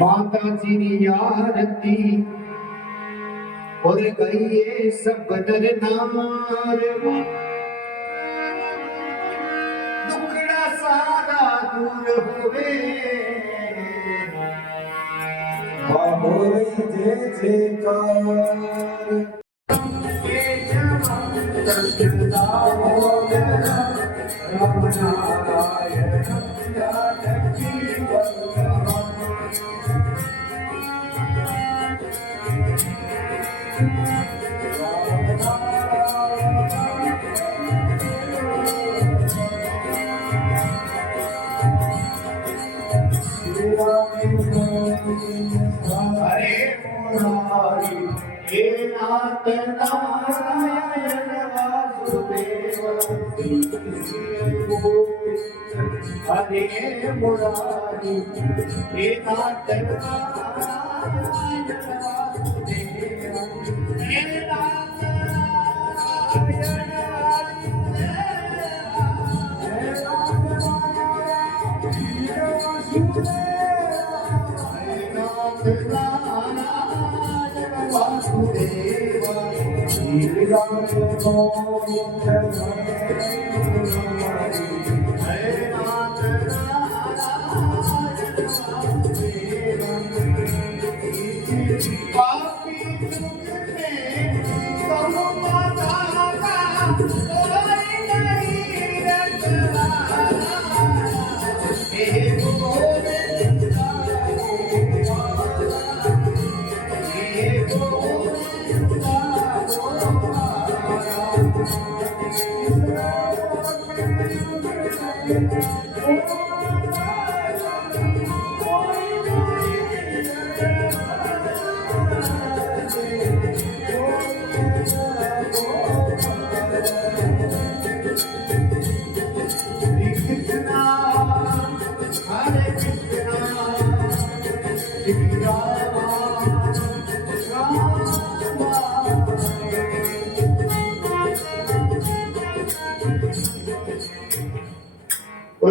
माताजी आरती और गईए सब नर नार दुखड़ा सारा दूर होवे होय जय जयकार ये जवान दर्शना हो राम नारायण जानकी वल्लभ हरे मुरारी हे नाथ नारायण वासुदेव हरे मुरारी हे नाथ नारायण वासुदेव हे नाथ नारायण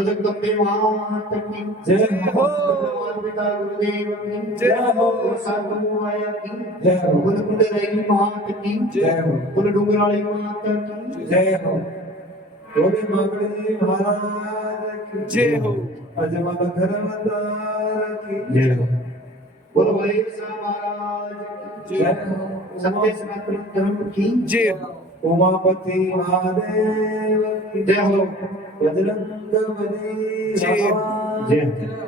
जगदम्बे मात की जय हो पिता गुरुदेव की जय हो साधु माया की जय हो कुल कुंडली मात की जय हो कुल डुंगराली मात की जय हो बोले मागड़ी महाराज की जय हो अजमल घरदार की जय हो बोलो भाई महाराज की जय हो सत्य सनातन धर्म की जय हो उमापति महादेव की जय हो बजरंग बली जय हो। भगवान जय हो।